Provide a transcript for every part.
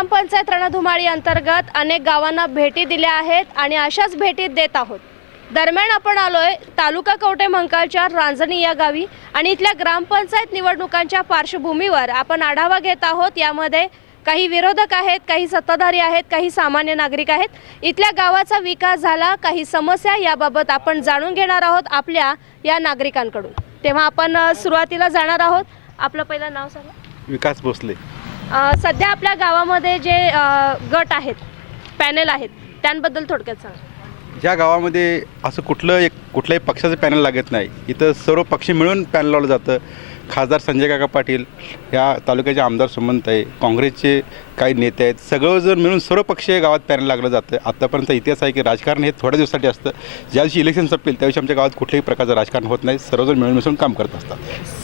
ग्रामपंचायत रणधुमाळी अंतर्गत अनेक गावांना भेटी दिल्या आहेत आणि अशाच भेटी देत आहोत। दरम्यान आपण आलोय तालुका कवठे महांकाळच्या रांजणी या गावी आणि इथल्या ग्रामपंचायत निवडणुकांच्या पार्श्वभूमीवर आपण आढावा घेत आहोत। यामध्ये काही विरोधक आहेत, काही सत्ताधारी आहेत, काही सामान्य नागरिक आहेत। इथल्या गावाचा विकास झाला, काही समस्या याबाबत आपण जाणून घेणार आहोत आपल्या या नागरिकांकडून। तेव्हा आपण सुरुवातीला जाणार आहोत। आपलं पहिलं नाव सांगा। विकास भोसले। सध्या आपल्या गावामध्ये जे गट आहेत, पॅनल आहेत, त्यांबद्दल थोडक्यात सांगा। ज्या गावामध्ये असं कुठल्याही पक्षाचं पॅनल लागत नाही, इथं सर्व पक्ष मिळून पॅनल लावलं जातं। खासदार संजय काका पाटील या तालुक्याचे आमदार सुमंत आहे, काँग्रेसचे काही नेते आहेत, सगळंजण मिळून सर्व पक्षीय गावात पॅनल लागलं जातं। आत्तापर्यंत इतिहास आहे की राजकारण हे थोड्या दिवसासाठी असतं। ज्या दिवशी इलेक्शन संपेल त्या दिवशी आमच्या गावात कुठल्याही प्रकारचं राजकारण होत नाही, सर्वजण मिळून मिसळून काम करत असतात।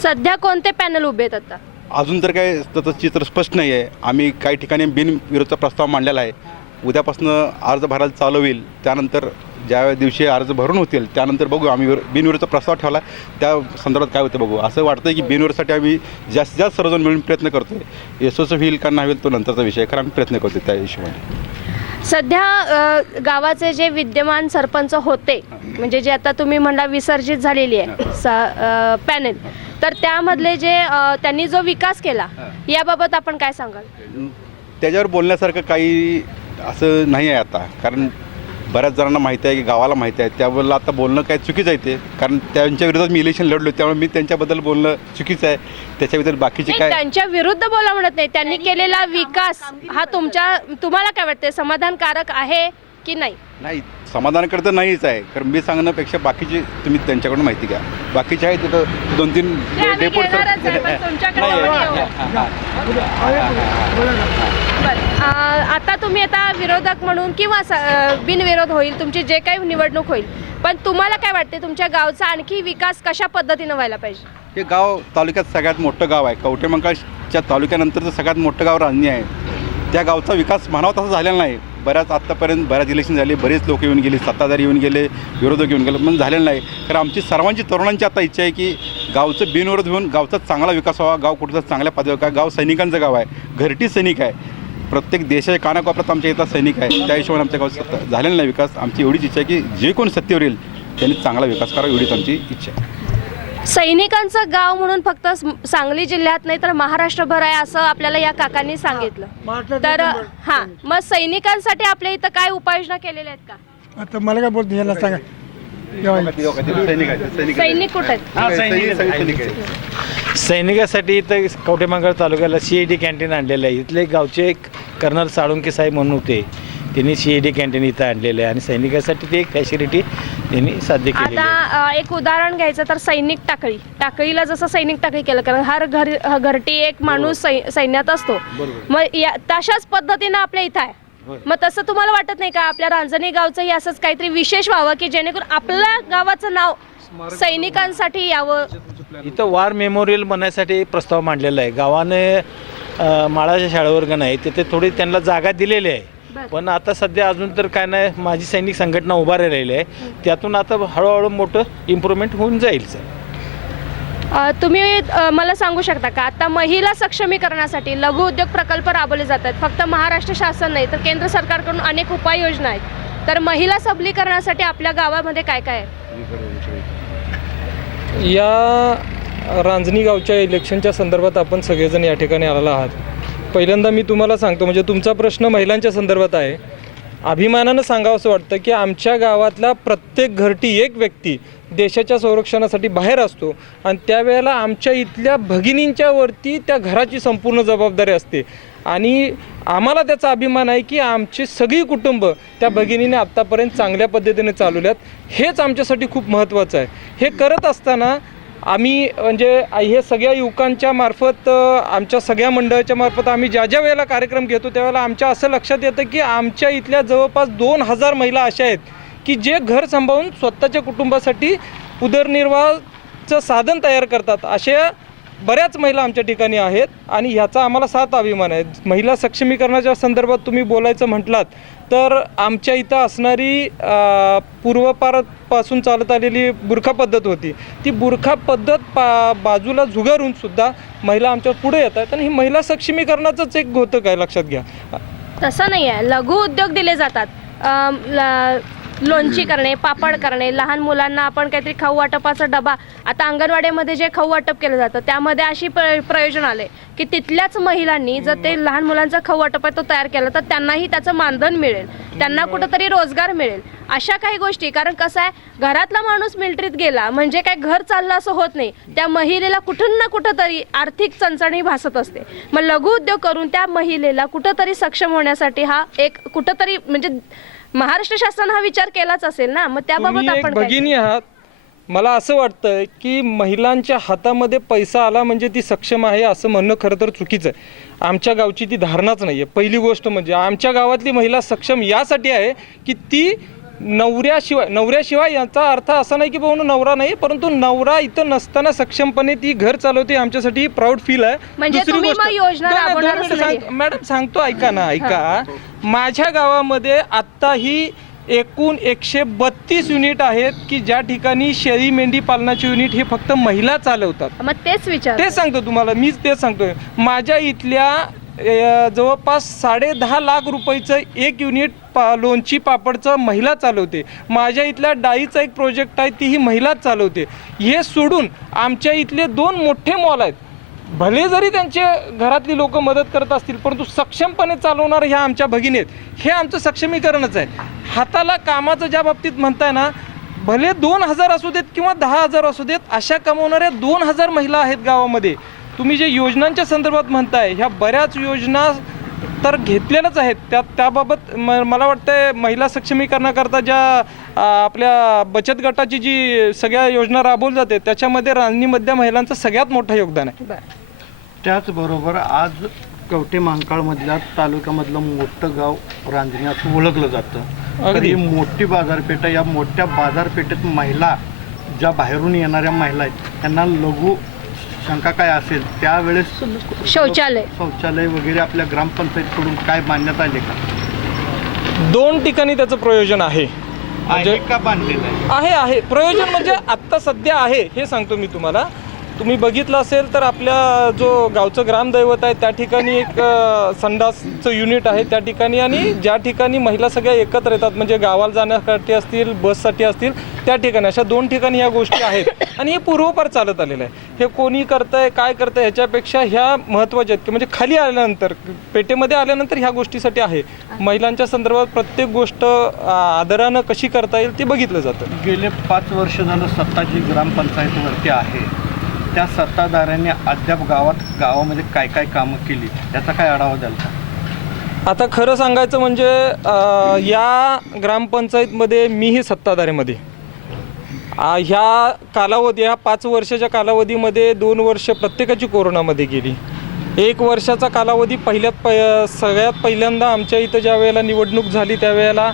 सध्या कोणते पॅनल उभे आहेत आता? अजून तर काय त्याचं चित्र स्पष्ट नाही आहे। आम्ही काही ठिकाणी बिनविरोधचा प्रस्ताव मांडलेला आहे। उद्यापासून अर्ज भरायला चालू होईल, त्यानंतर ज्या दिवशी अर्ज भरून होतील त्यानंतर बघू। आम्ही बिनविरोधचा प्रस्ताव ठेवला, त्या संदर्भात काय होतं बघू। असं वाटतं की बिनविरोधसाठी आम्ही जास्तीत जास्त सर्वजण मिळून प्रयत्न करतो आहे। यशस्वी होईल का नाही होईल तो नंतरचा विषय, कारण आम्ही प्रयत्न करतो त्या हिशोबाने। सध्या गावाचे जे विद्यमान सरपंच होते, म्हणजे जे आता तुम्ही म्हणला विसर्जित झालेली आहे पॅनल, तर त्यामधले जे त्यांनी जो विकास केला याबाबत आपण काय सांगाल? त्याच्यावर बोलण्यासारखं काही असं नाही आहे आता, कारण बऱ्याच जणांना माहिती आहे की गावाला माहिती आहे, त्याबद्दल आता बोलणं काय चुकीचं आहे ते, कारण त्यांच्या विरोधात मी इलेक्शन लढलो, त्यामुळे मी त्यांच्याबद्दल बोलणं चुकीचं आहे। त्याच्याबद्दल बाकीचे काय त्यांच्या विरुद्ध बोला म्हणत नाही, त्यांनी केलेला विकास हा तुम्हाला काय वाटते, समाधानकारक आहे की नाही? नाही, समाधानकारक तर नाहीच आहे, कारण मी सांगण्यापेक्षा बाकीचे तुम्ही त्यांच्याकडून माहिती घ्या। बाकीचे आहे तिथं 2-3 डेपोट आता तुम्ही आता विरोधक म्हणून किंवा बिनविरोध होईल, तुमची जे काही निवडणूक होईल, पण तुम्हाला काय वाटते तुमच्या गावचा आणखी विकास कशा पद्धतीने व्हायला पाहिजे? हे गाव तालुक्यात सगळ्यात मोठं गाव आहे। कवठे महांकाळच्या तालुक्यानंतरचं सगळ्यात मोठं गाव रांजणी आहे। त्या गावचा विकास म्हणावा तसा झालेला नाही। आत्तापर्यंत बऱ्याच इलेक्शन झाले, बरेच लोक येऊन गेले, सत्ताधारी येऊन गेले, विरोधक येऊन गेले, पण झालेलं नाही। कारण आमची सर्वांची तरुणांची आता इच्छा आहे की गावचं बिनविरोध होऊन गावचा चांगला विकास व्हावा, गाव कुठचा चांगल्या पातळीवर का। गाव सैनिकांचं गाव आहे, घरटी सैनिक आहे, प्रत्येक देशाच्या कानाकोपऱ्यात आमच्या इथं सैनिक आहे। त्या हिशोबाने आमच्या गावात झालेला नाही विकास। आमची एवढीच इच्छा आहे की जे कोण सत्तेवर येईल त्यांनी चांगला विकास करावा, एवढीच आमची इच्छा आहे। सैनिकांचं गाव म्हणून फक्त सांगली जिल्ह्यात नाही तर महाराष्ट्रभर आहे असं आपल्याला या काकांनी सांगितलं। तर हां, मग सैनिकांसाठी आपल्या इथं काय उपाययोजना केलेल्या आहेत का? आता मला काय बोलते याला सांगा। सैनिक कुठे आहेत? सैनिकासाठी इथं कवठे महांकाळ तालुक्याला CID कॅन्टीन आणलेलं आहे। इथले गावचे एक कर्नल साळुंके साहेब म्हणून होते, त्यांनी CID कॅन्टीन इथं आणलेलं आहे आणि सैनिकासाठी ते एक फॅसिलिटी त्यांनी साध्य केली। आता एक उदाहरण घ्यायचं तर सैनिक टाकळीला जसं सैनिक टाकळी केलं, कारण हर घरटी एक माणूस सैन्यात असतो, मग तशाच पद्धतीनं आपल्या इथं आहे। मग तसं तुम्हाला वाटत नाही का आपल्या रांजणी गावचंही असंच काहीतरी विशेष व्हावं की जेणेकरून आपल्या गावाचं नाव सैनिकांसाठी यावं? इथं वार मेमोरियल बनवायसाठी प्रस्ताव मांडलेला आहे। गावाने माळाच्या शाळेवर का नाही तिथे थोडी त्यांना जागा दिलेली आहे, पण आता सध्या अजून तर काय नाही, माझी सैनिक संघटना उभा राहिलेली आहे, त्यातून आता हळूहळू मोठं इम्प्रूव्हमेंट होऊन जाईल सर। तुम्ही मला सांगू शकता का, आता महिला सक्षमीकरणासाठी लघु उद्योग प्रकल्प राबवले जातात, फक्त महाराष्ट्र शासन नाही तर केंद्र सरकारकडून अनेक उपाययोजना आहेत, तर महिला सबलीकरणासाठी आपल्या गावामध्ये काय काय आहे? या रांजणी गावच्या इलेक्शनच्या संदर्भात आपण सगळेजण या ठिकाणी आलेला आहात। पहिल्यांदा मी तुम्हाला सांगतो, म्हणजे तुमचा प्रश्न महिलांच्या संदर्भात आहे, अभिमानानं सांगावं असं वाटतं की आमच्या गावातला प्रत्येक घरटी एक व्यक्ती देशाच्या संरक्षणासाठी बाहेर असतो आणि त्यावेळेला आमच्या इथल्या भगिनींच्या वरती त्या घराची संपूर्ण जबाबदारी असते आणि आम्हाला त्याचा अभिमान आहे की आमची सगळी कुटुंब त्या भगिनीने आत्तापर्यंत चांगल्या पद्धतीने चालवल्यात। हेच आमच्यासाठी खूप महत्त्वाचं आहे। हे करत असताना आम्ही म्हणजे हे सगळ्या युवकांच्या मार्फत, आमच्या सगळ्या मंडळाच्या मार्फत आम्ही ज्या वेळेला कार्यक्रम घेतो त्यावेळेला आमच्या असं लक्षात येतं की आमच्या इथल्या जवळपास 2000 महिला अशा आहेत की जे घर सांभाळून स्वतःच्या कुटुंबासाठी उदरनिर्वाहाचं साधन तयार करतात। अशा बऱ्याच महिला आमच्या ठिकाणी आहेत आणि ह्याचा आम्हाला साथ अभिमान आहे. महिला सक्षमीकरणाच्या संदर्भात तुम्ही बोलायचं म्हटलात तर आमच्या इथं असणारी पूर्वपारापासून चालत आलेली बुरखा पद्धत होती. ती बुरखा पद्धत बाजूला झुगारून सुद्धा महिला आमच्या पुढे येत आहेत आणि ही महिला सक्षमीकरणाचंच एक घोतक आहे, लक्षात घ्या. तसं नाही आहे. लघु उद्योग दिले जातात. लोणची करणे, पापड करणे, लहान मुलांना आपण काहीतरी खाऊ वाटपाचा डबा. आता अंगणवाडीमध्ये जे खाऊ वाटप केलं जातं त्यामध्ये अशी प्रयोजन आले की तिथल्याच महिलांनी जर ते लहान मुलांचा खाऊ वाटप तो तयार केला तर त्यांनाही त्याचं मानधन मिळेल, त्यांना कुठंतरी रोजगार मिळेल. अशा काही गोष्टी. कारण कसं आहे, घरातला माणूस मिलिटरीत गेला म्हणजे काय घर चाललं असं होत नाही. त्या महिलेला कुठं ना कुठं तरी आर्थिक चणचणी भासत असते. मग लघु उद्योग करून त्या महिलेला कुठंतरी सक्षम होण्यासाठी हा एक कुठंतरी म्हणजे महाराष्ट्र शासनाने हा विचार केलाच असेल ना. मग त्याबाबत तुम्ही एक आपण काय भगिनी आहात. मला असं वाटतं की महिलांच्या हातामध्ये पैसा आला म्हणजे ती सक्षम आहे असं म्हणणं खरं तर चुकीचं आहे. आमच्या गावची ती धारणाच नाही आहे. पहिली गोष्ट म्हणजे आमच्या गावातली महिला सक्षम यासाठी आहे की ती नवऱ्याशिवाय याचा अर्थ असा नाही की भाऊ नवरा नाही, परंतु नवरा इथं नसताना सक्षमपणे ती घर चालवते. आमच्यासाठी प्राऊड फील आहे. म्हणजे दुसरी तुम्ही गोष्ट- मग योजना दोन- दोन राबवणारच मिनिटं नाहीये. मॅडम सांगतो, ऐका ना, ऐका. माझ्या गावामध्ये आत्ताही एकूण 132 युनिट आहेत की ज्या ठिकाणी शेळी मेंढी पालनाचे युनिट हे फक्त महिला चालवतात. मग तेच विचार ते सांगतो तुम्हाला, मीच तेच सांगतोय. माझ्या इथल्या जवळपास 10.5 लाख रुपयाचं एक युनिट लोणची पापडचं महिला चालवते. माझ्या इथल्या डाळीचा एक प्रोजेक्ट आहे तीही महिलाच चालवते. हे सोडून आमच्या इथले 2 मोठे मॉल आहेत. भले जरी त्यांचे घरातली लोक मदत करत असतील परंतु सक्षमपणे चालवणार ह्या आमच्या भगिनी आहेत. हे आमचं सक्षमीकरणच आहे. हाताला कामाचं ज्या बाबतीत म्हणताय ना, भले 2,000 असू देत किंवा 10,000 असू देत, अशा कमवणाऱ्या 2,000 महिला आहेत गावामध्ये. तुम्ही जे योजनांच्या संदर्भात म्हणताय ह्या बऱ्याच योजना तर घेतलेल्याच आहेत. त्याबाबत मला वाटतंय महिला सक्षमीकरणाकरता ज्या आपल्या बचत गटाची जी सगळ्या योजना राबवल्या जाते त्याच्यामध्ये रांजणीमधल्या महिलांचं सगळ्यात मोठं योगदान आहे. त्याचबरोबर आज कवठे महांकाळमधल्या तालुक्यामधलं मोठं गाव रांजणी असं ओळखलं जातं. अगदी. ही मोठी बाजारपेठ आहे. या मोठ्या बाजारपेठेत महिला ज्या बाहेरून येणाऱ्या महिला आहेत त्यांना लघु शंका काय असेल त्यावेळेस शौचालय वगैरे आपल्या ग्रामपंचायतीकडून काय बांधण्यात आले का? 2 ठिकाणी त्याचं प्रयोजन आहे. आहे का बांधलेलं आहे प्रयोजन म्हणजे आत्ता सध्या आहे हे सांगतो मी तुम्हाला. तुम्ही बघितलं असेल तर आपल्या जो गावचं ग्रामदैवत आहे त्या ठिकाणी एक संडासचं युनिट आहे त्या ठिकाणी, आणि ज्या ठिकाणी महिला सगळ्या एकत्र येतात म्हणजे गावाला जाण्यासाठी असतील, बससाठी असतील, त्या ठिकाणी अशा 2 ठिकाणी ह्या गोष्टी आहेत. आणि हे पूर्वपार चालत आलेलं आहे. हे कोणी करतंय काय करतंय ह्याच्यापेक्षा ह्या महत्त्वाच्या आहेत की म्हणजे खाली आल्यानंतर पेठेमध्ये आल्यानंतर ह्या गोष्टीसाठी आहे. महिलांच्या संदर्भात प्रत्येक गोष्ट आदरानं कशी करता येईल ते बघितलं जातं. गेले 5 वर्ष झालं सत्ता जी ग्रामपंचायतीवरती आहे त्या सत्ताधाऱ्यांनी अद्याप गावामध्ये काय काय कामं केली याचा काय आढावा द्याल का? आता खरं सांगायचं म्हणजे या ग्रामपंचायतमध्ये मीही सत्ताधारीमध्ये ह्या कालावधी, ह्या 5 वर्षाच्या कालावधीमध्ये 2 वर्ष प्रत्येकाची कोरोनामध्ये गेली. 1 वर्षाचा कालावधी सगळ्यात पहिल्यांदा आमच्या इथं ज्या वेळेला निवडणूक झाली त्यावेळेला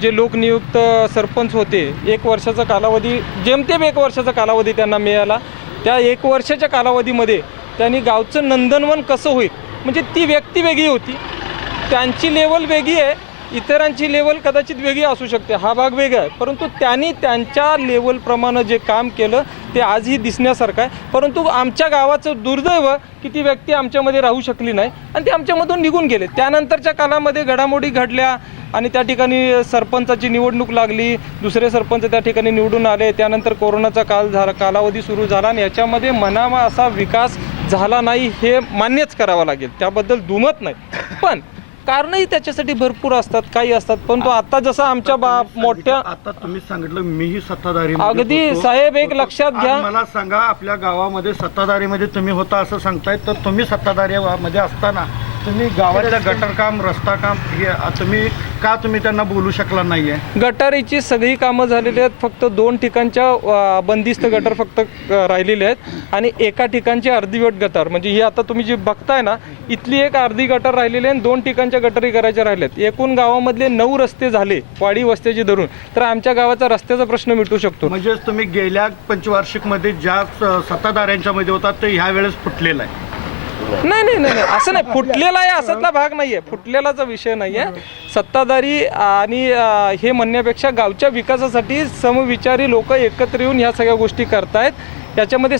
जे लोकनियुक्त सरपंच होते 1 वर्षाचा कालावधी, जेमतेम 1 वर्षाचा कालावधी त्यांना मिळाला. त्या 1 वर्षाच्या कालावधीमध्ये त्यांनी गावचं नंदनवन कसं होईल म्हणजे ती व्यक्ती वेगळी होती, त्यांची लेवल वेगळी आहे, इतरांची लेवल कदाचित वेगळी असू शकते, हा भाग वेगळा आहे, परंतु त्यांनी त्यांच्या लेवलप्रमाणे जे काम केलं ते आजही दिसण्यासारखं आहे. परंतु आमच्या गावाचं दुर्दैव की ती व्यक्ती आमच्यामध्ये राहू शकली नाही आणि ते आमच्यामधून निघून गेले. त्यानंतरच्या कालामध्ये घडामोडी घडल्या आणि त्या ठिकाणी सरपंचाची निवडणूक लागली, दुसरे सरपंच त्या ठिकाणी निवडून आले, त्यानंतर कोरोनाचा कालावधी सुरू झाला आणि याच्यामध्ये म्हणावा असा विकास झाला नाही हे मान्यच करावं लागेल, त्याबद्दल दुमत नाही. पण कारणही त्याच्यासाठी भरपूर असतात, काही असतात, परंतु आता जसं आमच्या मोठ्या आता तुम्ही सांगितलं मीही सत्ताधारी अगदी साहेब एक लक्षात घ्या. मला सांगा आपल्या गावामध्ये सत्ताधारीमध्ये तुम्ही होता असं सांगताय तर तुम्ही सत्ताधारीमध्ये असताना तुम्ही गावातलं गटर काम, रस्ता काम हे तुम्ही त्यांना बोलू शकला नाहीये? गटारीची सगळी कामं झालेली आहेत, फक्त 2 ठिकाणच्या बंदिस्त गटर फक्त राहिलेले आहेत आणि एका ठिकाणची अर्धीवट गटार, म्हणजे ही आता तुम्ही जी बघताय ना, इथली एक अर्धी गटार राहिलेली आहे आणि 2 ठिकाणच्या गटारी करायच्या राहिल्यात. एकूण गावामधले 9 रस्ते झाले वाडी वस्त्याची धरून, तर आमच्या गावाचा रस्त्याचा प्रश्न मिटू शकतो. म्हणजे तुम्ही गेल्या पंचवार्षिकमध्ये ज्या सत्ताधाऱ्यांच्या मध्ये होता ते ह्या वेळेस फुटलेला आहे? नाही असं नाही, फुटलेला आहे असातला भाग नाहीये, फुटलेलाचा विषय नाहीये. सत्ताधारी आणि हे म्हणण्यापेक्षा गावच्या विकासासाठी समविचारी लोक एकत्र येऊन ह्या सगळ्या गोष्टी करतायत. याच्यामध्ये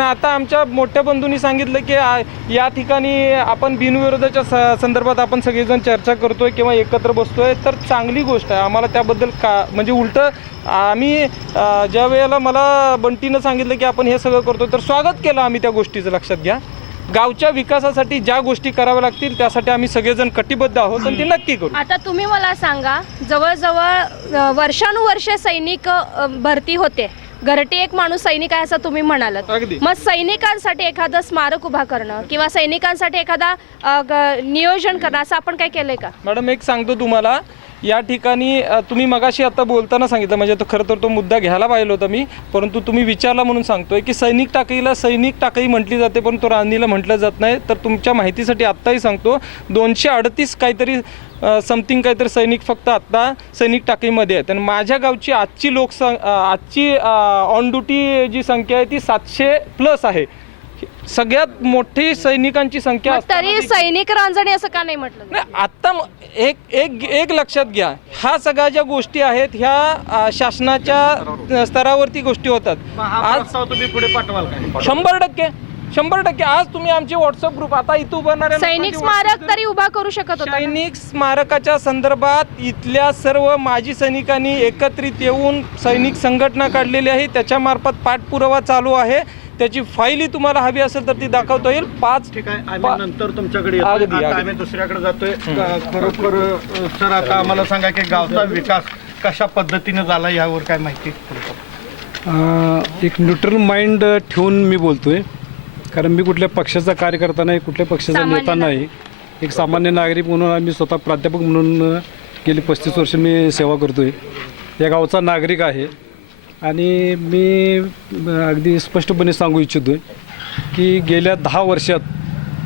आता आमच्या मोठ्या बंधूंनी सांगितलं की या ठिकाणी आपण बिनविरोधाच्या संदर्भात आपण सगळेजण चर्चा करतोय किंवा एकत्र बसतोय, तर चांगली गोष्ट आहे. आम्हाला त्याबद्दल म्हणजे उलटं आम्ही ज्या वेळेला मला बंटीनं सांगितलं की आपण हे सगळं करतोय, तर स्वागत केलं आम्ही त्या गोष्टीचं. लक्षात घ्या, गावच्या विकासासाठी ज्या गोष्टी कराव्या लागतील त्यासाठी आम्ही सगळेजण कटिबद्ध आहोत आणि ते नक्की करू. आता तुम्ही मला सांगा, जवळजवळ वर्षानुवर्ष सैनिक भरती होते, घरटी एक माणूस सैनिक आहे असं तुम्ही म्हणालात. अगदी. मग सैनिकांसाठी एखादं स्मारक उभा करणं किंवा सैनिकांसाठी एखादा नियोजन करणं असं आपण काय केलंय का? मॅडम एक सांगतो तुम्हाला, या ठिकाणी तुम्ही मगाशी आता बोलताना सांगितलं, म्हणजे तो खरं तर तो मुद्दा घ्यायला पाहिजे होता मी, परंतु तुम्ही विचारला म्हणून सांगतोय की सैनिक टाकळी म्हटली जाते पण तो रांजणीला म्हटलं जात नाही. तर तुमच्या माहितीसाठी आत्ताही सांगतो, 238 काहीतरी समथिंग काहीतरी सैनिक फक्त आत्ता सैनिक टाकळीमध्ये आहेत. आणि माझ्या गावची आजची ऑन ड्युटी जी संख्या आहे ती 700+ आहे. सगळ्यात मोठी सैनिकांची संख्या तरी सैनिक रांजणी असं का नाही म्हटलं? नाही, आता एक लक्षात घ्या, ह्या सगळ्या ज्या गोष्टी आहेत ह्या शासनाच्या स्तरावरती गोष्टी होतात. आज तुम्ही पुढे पाठवाल का? 100% आज तुम्ही आमचे व्हॉट्सअप ग्रुप आता इथं उभारणाऱ्या सैनिक स्मारक तरी उभा करू शकत होता. सैनिक स्मारकाच्या संदर्भात इथल्या सर्व माजी सैनिकांनी एकत्रित येऊन सैनिक संघटना काढलेली आहे, त्याच्यामार्फत पाठपुरावा चालू आहे. त्याची फाईलही तुम्हाला हवी असेल तर ती दाखवता येईल. 5 ठीक आहे, आम्ही नंतर तुमच्याकडे येतो. अगदी, आता अगदी. आम्ही दुसऱ्याकडे जातोय. खरोखर सर, आता आम्हाला सांगा की गावचा विकास कशा पद्धतीने झाला यावर काय माहिती? एक न्यूट्रल माइंड ठेवून मी बोलतोय, कारण मी कुठल्या पक्षाचा कार्यकर्ता नाही, कुठल्या पक्षाचा नेता नाही. एक सामान्य नागरिक म्हणून आम्ही स्वतः प्राध्यापक म्हणून गेली 35 वर्ष मी सेवा करतोय. या गावचा नागरिक आहे आणि मी अगदी स्पष्टपणे सांगू इच्छितो की गेल्या 10 वर्षात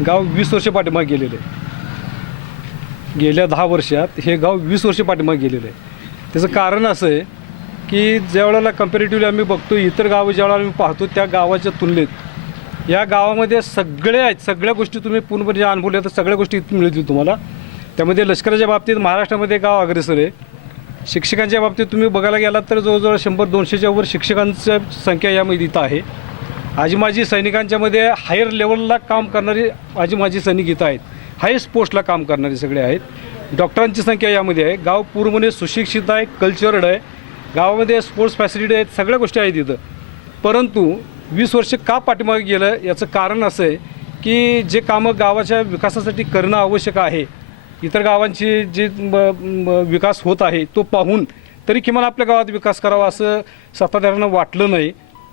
गाव 20 वर्ष पाठीमागे गेलेलं आहे. गेल्या 10 वर्षात हे गाव 20 वर्ष पाठीमागे गेलेलं आहे. त्याचं कारण असं आहे की ज्यावेळेला कम्पॅरेटिव्हली आम्ही बघतो इतर गावं, ज्यावेळेला आम्ही पाहतो त्या गावाच्या तुलनेत या गावामध्ये सगळे आहेत, सगळ्या गोष्टी तुम्ही पूर्णपणे अनुभवल्या तर सगळ्या गोष्टी इथून मिळतील तुम्हाला. त्यामध्ये लष्कराच्या बाबतीत महाराष्ट्रामध्ये गाव अग्रेसर आहे. शिक्षकांच्या बाबतीत तुम्ही बघायला गेलात तर जवळजवळ 100-200च्या वर शिक्षकांची संख्या यामध्ये इथं आहे. आजी माजी सैनिकांच्यामध्ये हायर लेवलला काम करणारे आजी माजी सैनिक इथं आहेत, हायस्ट पोस्टला काम करणारे सगळे आहेत. डॉक्टरांची संख्या यामध्ये आहे. गाव पूर्णपणे सुशिक्षित आहे, कल्चर्ड आहे. गावामध्ये स्पोर्ट्स फॅसिलिटी आहेत, सगळ्या गोष्टी आहेत इथं. परंतु 20 वर्ष का पाठीमागे गेलं याचं कारण असं आहे की जे कामं गावाच्या विकासासाठी करणं आवश्यक आहे, इतर गावांची जे विकास होत आहे तो पाहून तरी किमान आपल्या गावात विकास करावा असं सत्ताधाऱ्यांना वाटलं नाही.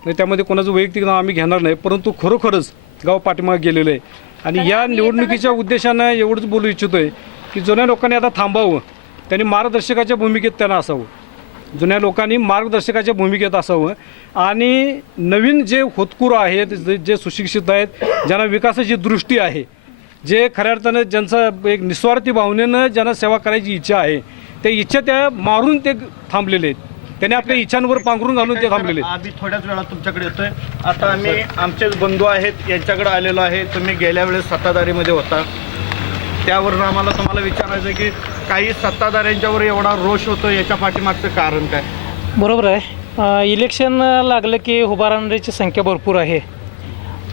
त्यामध्ये कोणाचं वैयक्तिक नाव आम्ही घेणार नाही, परंतु खरोखरच गाव पाठीमागे गेलेलं आहे. आणि या निवडणुकीच्या उद्देशानं एवढंच बोलू इच्छितो आहे की जुन्या लोकांनी आता थांबावं, त्यांनी मार्गदर्शकाच्या भूमिकेत त्यांना असावं, जुन्या लोकांनी मार्गदर्शकाच्या भूमिकेत असावं आणि नवीन जे होतकरू आहेत, जे सुशिक्षित आहेत, ज्यांना विकासाची दृष्टी आहे, जे खऱ्या अर्थानं ज्यांचं एक निस्वार्थी भावनेनं ज्यांना सेवा करायची इच्छा आहे, त्या इच्छा त्या मारून ते थांबलेले आहेत. त्यांनी आपल्या इच्छांवर पांघरून घालून ते थांबलेले आहेत. आम्ही थोड्याच वेळात तुमच्याकडे येतोय. आता आम्ही आमचेच बंधू आहेत यांच्याकडे आलेलो आहे. तुम्ही गेल्या वेळेस सत्ताधारीमध्ये होता, त्यावरून आम्हाला तुम्हाला विचारायचं की काही सत्ताधाऱ्यांच्यावर एवढा रोष होतो, याच्या पाठीमागचं कारण काय? बरोबर आहे, इलेक्शन लागलं की उभा राहणाऱ्याची संख्या भरपूर आहे,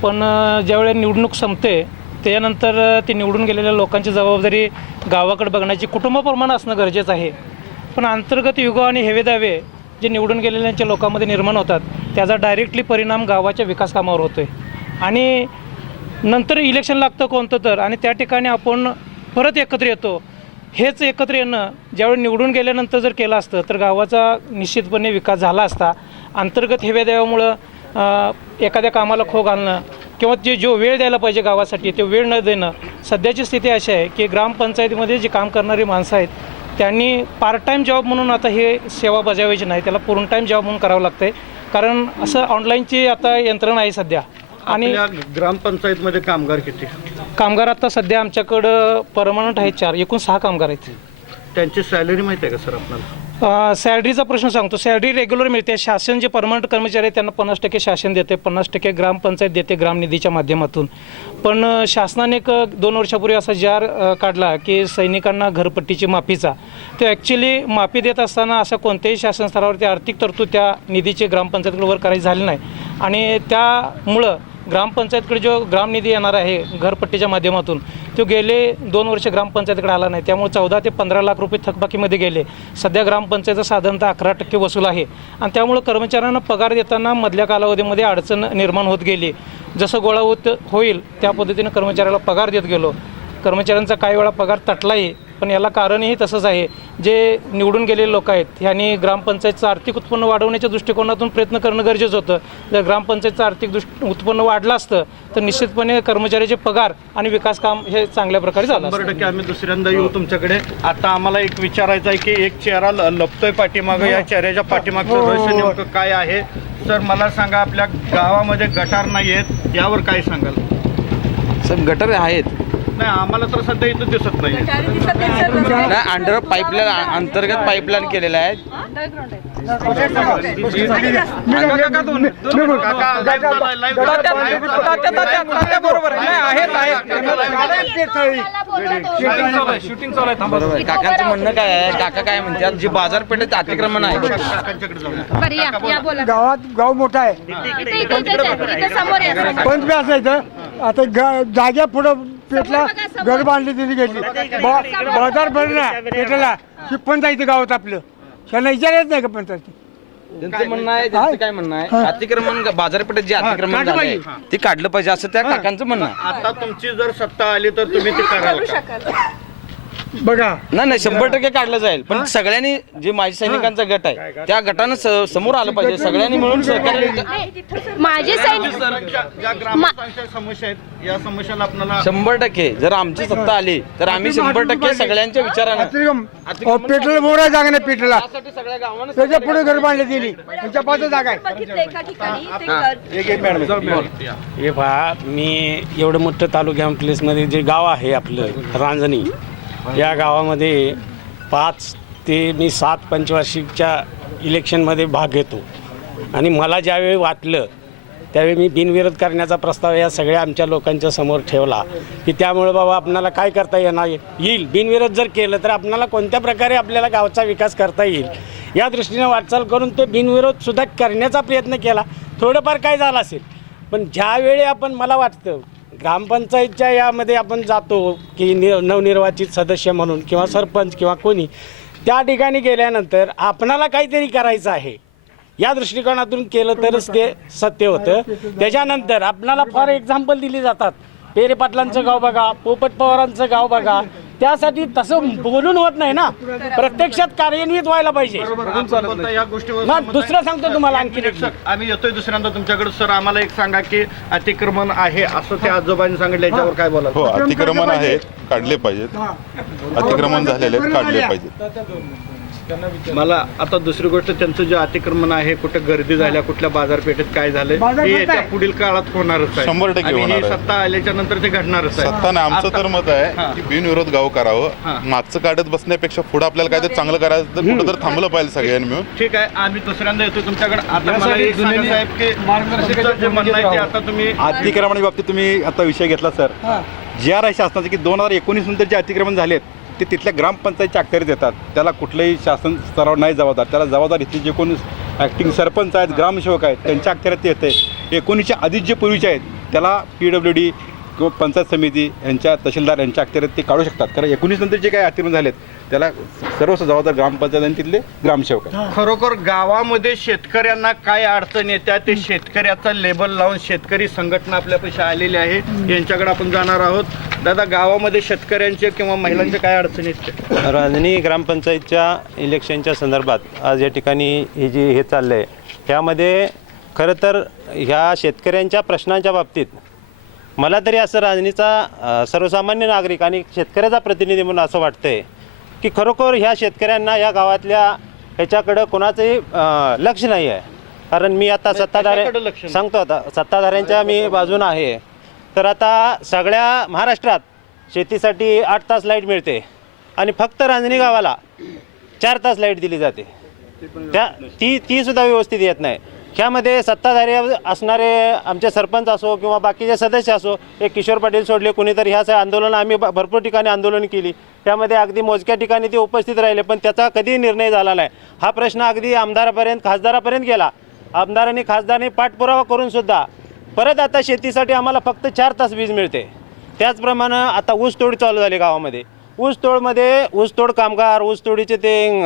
पण ज्यावेळेस निवडणूक संपते त्यानंतर ते निवडून गेलेल्या लोकांची जबाबदारी गावाकडे बघण्याची कुटुंबाप्रमाणे असणं गरजेचं आहे. पण अंतर्गत युग आणि हेवेदावे जे निवडून गेलेल्यांच्या लोकांमध्ये निर्माण होतात त्याचा डायरेक्टली परिणाम गावाच्या विकास कामावर होतो आहे. आणि नंतर इलेक्शन लागतं कोणतं तर, आणि त्या ठिकाणी आपण परत एकत्र येतो. हेच एकत्र येणं ज्यावेळी निवडून गेल्यानंतर जर केलं असतं तर गावाचा निश्चितपणे विकास झाला असता. अंतर्गत हेवेदाव्यामुळं एखाद्या कामाला खो घालणं किंवा जो वेळ द्यायला पाहिजे गावासाठी ते वेळ न देणं. सध्याची स्थिती अशी आहे की ग्रामपंचायतीमध्ये जे काम करणारी माणसं आहेत त्यांनी पार्ट टाईम जॉब म्हणून आता हे सेवा बजावायची नाही, त्याला पूर्ण टाईम जॉब म्हणून करावं लागतं आहे. कारण असं ऑनलाईनची आता यंत्रणा आहे सध्या. आणि ग्रामपंचायतमध्ये कामगार किती? कामगार आता सध्या आमच्याकडं परमनंट आहेत 4, एकूण 6 कामगार आहेत. त्यांची सॅलरी माहिती आहे का सर आपल्याला? सॅलरीचा प्रश्न सांगतो. सॅलरी रेग्युलर मिळते. शासन जे परमनंट कर्मचारी आहेत त्यांना 50% शासन देते, 50% ग्रामपंचायत देते ग्रामनिधीच्या माध्यमातून. पण शासनाने एक 2 वर्षापूर्वी असा जार काढला की सैनिकांना घरपट्टीची माफीचा. तो ॲक्च्युली माफी देत असताना असं कोणत्याही शासन स्तरावरती आर्थिक तरतूद त्या निधीची ग्रामपंचायतीकडे वर करायची झाली नाही. आणि त्यामुळं ग्रामपंचायतकडे जो ग्रामनिधी येणार आहे घरपट्टीच्या माध्यमातून तो गेले 2 वर्ष ग्रामपंचायतीकडे आला नाही. त्यामुळे 14 ते 15 लाख रुपये थकबाकीमध्ये गेले. सध्या ग्रामपंचायतचा साधारणतः 11% वसूल आहे. आणि त्यामुळं कर्मचाऱ्यांना पगार देताना मधल्या कालावधीमध्ये अडचण निर्माण होत गेली. जसं गोळा होईल त्या पद्धतीनं कर्मचाऱ्याला पगार देत गेलो. कर्मचाऱ्यांचा काही वेळा पगार तटलाही. पण याला कारणही तसंच आहे. जे निवडून गेलेले लोक आहेत ह्यांनी ग्रामपंचायतचं आर्थिक उत्पन्न वाढवण्याच्या दृष्टिकोनातून प्रयत्न करणं गरजेचं होतं. जर ग्रामपंचायतचं आर्थिक उत्पन्न वाढलं असतं तर निश्चितपणे कर्मचाऱ्याचे पगार आणि विकास काम हे चांगल्या प्रकारे झालं. 100% आम्ही दुसऱ्यांदा येऊ तुमच्याकडे. आता आम्हाला एक विचारायचं आहे की एक चेहरा लपतोय पाठीमागं, या चेहऱ्याच्या पाठीमागचं रहस्य नेमकं काय आहे? सर मला सांगा, आपल्या गावामध्ये गटार नाही आहेत, यावर काय सांगाल? सर गटर आहेत नाही, आम्हाला तर सध्या इथं दिसत नाही. नाही, अंडर पाईपलाईन अंतर्गत पाईपलाईन केलेल्या आहेत. बरोबर. काकांचं म्हणणं काय आहे? काका काय म्हणतात, जी बाजारपेठेत अतिक्रमण आहे. गावात गाव मोठा आहे, पंच बी असायचं. आता जाग्या पुढं पेटला घर बांधली तिथे घेतली. बाजार भरला पेटला ही पंचायती गावात आपलं त्यांना विचारायच नाही का पंचायती? त्यांचं म्हणणं आहे, त्यांचं काय म्हणणं आहे, अतिक्रमण बाजारपेठेत जे अतिक्रमण झालंय ते काढलं पाहिजे असं त्या काकांचं म्हणणं आहे. आता तुमची जर सत्ता आली तर तुम्ही ते कराल का? बघा नाही 100% काढलं जाईल. पण सगळ्यांनी जे माजी सैनिकांचा गट आहे त्या गटानं समोर आलं पाहिजे. सगळ्यांनी मिळून सहकार्य. माझे सैनिक ज्या ग्रामस्थांच्या समस्या आहेत या समस्याला आपल्याला 100% जर आमची सत्ता आली तर आम्ही 100% सगळ्यांच्या विचारानं पेट्रोल बोरा जागा नाही पेटला सगळ्या गावानं त्याच्या पुढे घर बांधली गेली त्यांच्या पाच जागा आहे. हे पहा, मी एवढं मोठं तालुक्या प्लेसमध्ये जे गाव आहे आपलं रांजणी, या गावामध्ये 5 ते मी 7 पंचवार्षिकच्या इलेक्शनमध्ये भाग घेतो. आणि मला ज्यावेळी वाटलं त्यावेळी मी बिनविरोध करण्याचा प्रस्ताव या सगळ्या आमच्या लोकांच्या समोर ठेवला की त्यामुळे बाबा आपणाला काय करता येईल. बिनविरोध जर केलं तर आपणाला कोणत्या प्रकारे आपल्याला गावचा विकास करता येईल या दृष्टीने वाटचाल करून ते बिनविरोधसुद्धा करण्याचा प्रयत्न केला. थोडंफार काय झालं असेल, पण ज्यावेळी आपण मला वाटतं ग्रामपंचायतच्या यामध्ये आपण जातो की नवनिर्वाचित सदस्य म्हणून किंवा सरपंच किंवा कोणी त्या ठिकाणी गेल्यानंतर आपणाला काहीतरी करायचं आहे या दृष्टिकोनातून केलं तरच ते सत्य होतं. त्याच्यानंतर आपणाला फॉर एक्झाम्पल दिली जातात. पेरे पाटलांचं गाव बघा, पोपट पवारांचं गाव बघा. त्यासाठी तसं बोलून होत नाही ना, प्रत्यक्षात कार्यान्वित व्हायला पाहिजे. या गोष्टीवर दुसरं सांगतो तुम्हाला आणखी आम्ही येतोय दुसऱ्यांदा तुमच्याकडे. सर आम्हाला एक सांगा की अतिक्रमण आहे असं त्या आजोबांनी सांगितलं, याच्यावर काय बोला? हो, अतिक्रमण आहे, काढले पाहिजेत. अतिक्रमण झालेले आहेत, काढले पाहिजेत. मला आता दुसरी गोष्ट, त्यांचं जे अतिक्रमण आहे, कुठे गर्दी झाल्या, कुठल्या बाजारपेठेत काय झालंय हे येत्या पुढील काळात होणारच आहे. 100% आणि होणार ही आहे. सत्ता आल्याच्या नंतर ते घडणारच आहे. सत्ता नाही, आमचं तर मत आहे की बिनविरोध गाव करावं. मागचं काढत बसण्यापेक्षा पुढे आपल्याला काहीतरी चांगलं करायचं तर कुठं तर थांबलं पाहिजे सगळ्यांनी मिळून. ठीक आहे, आम्ही दुसऱ्यांदा येतो तुमच्याकडे. आता मला एक सांगा साहेब की तुमचं जे म्हणणं आहे ते आता तुम्ही अतिक्रमणाच्या बाबतीत तुम्ही आता विषय घेतला सर. जी आर आहे शासनाचे की 2019 नंतर जे अतिक्रमण झालेत ते तिथल्या ग्रामपंचायतच्या अखत्यारीत येतात. त्याला कुठलंही शासन स्तरावर नाही जबाबदार. त्याला जबाबदार इथले जे कोणी ॲक्टिंग सरपंच आहेत, ग्रामसेवक आहेत त्यांच्या अखत्यारीत येते. 19च्या आधीच जे पूर्वीचे आहेत त्याला PWD किंवा पंचायत समिती यांच्या तहसीलदार यांच्या अखत्यारीत ते काढू शकतात. कारण 19 नंतर जे काही अतिक्रमण झालेत त्याला सर्व जबाबदार ग्रामपंचायत आणि तिथले ग्रामसेवक आहेत. खरोखर गावामध्ये शेतकऱ्यांना काय अडचण येत्या ते शेतकऱ्याचा लेबल लावून शेतकरी संघटना आपल्यापाशी आलेली आहे, यांच्याकडे आपण जाणार आहोत. दादा, गावामध्ये शेतकऱ्यांचे किंवा महिलांचे काय अडचणी आहेत? रांजणी ग्रामपंचायतच्या इलेक्शनच्या संदर्भात आज या ठिकाणी हे जे चाललं आहे ह्यामध्ये खरं तर ह्या शेतकऱ्यांच्या प्रश्नांच्या बाबतीत मला तरी असं रांजणीचा सर्वसामान्य नागरिक आणि शेतकऱ्याचा प्रतिनिधी म्हणून असं वाटतंय की खरोखर ह्या शेतकऱ्यांना या गावातल्या ह्याच्याकडं कोणाचंही लक्ष नाही आहे. कारण मी आता कशाकडं लक्ष नाही? सांगतो, आता सत्ताधाऱ्यांच्या मी बाजून आहे. तर आता सगळ्या महाराष्ट्रात शेतीसाठी 8 तास लाईट मिळते आणि फक्त रांजणी गावाला 4 तास लाईट दिली जाते. ती सुद्धा व्यवस्थित येत नाही. ह्यामध्ये सत्ताधारी असणारे आमचे सरपंच असो किंवा बाकीचे सदस्य असो, एक किशोर पाटील सोडले कुणीतरी, ह्या आंदोलन आम्ही भरपूर ठिकाणी आंदोलन केली. त्यामध्ये अगदी मोजक्या ठिकाणी ते उपस्थित राहिले, पण त्याचा कधी निर्णय झाला नाही. हा प्रश्न अगदी आमदारापर्यंत, खासदारापर्यंत गेला. आमदारांनी खासदारांनी पाठपुरावा करून सुद्धा परत आता शेतीसाठी आम्हाला फक्त 4 तास वीज मिळते. त्याचप्रमाणे आता ऊसतोड चालू झाली गावामध्ये. ऊसतोड कामगार, ऊसतोडीचे ते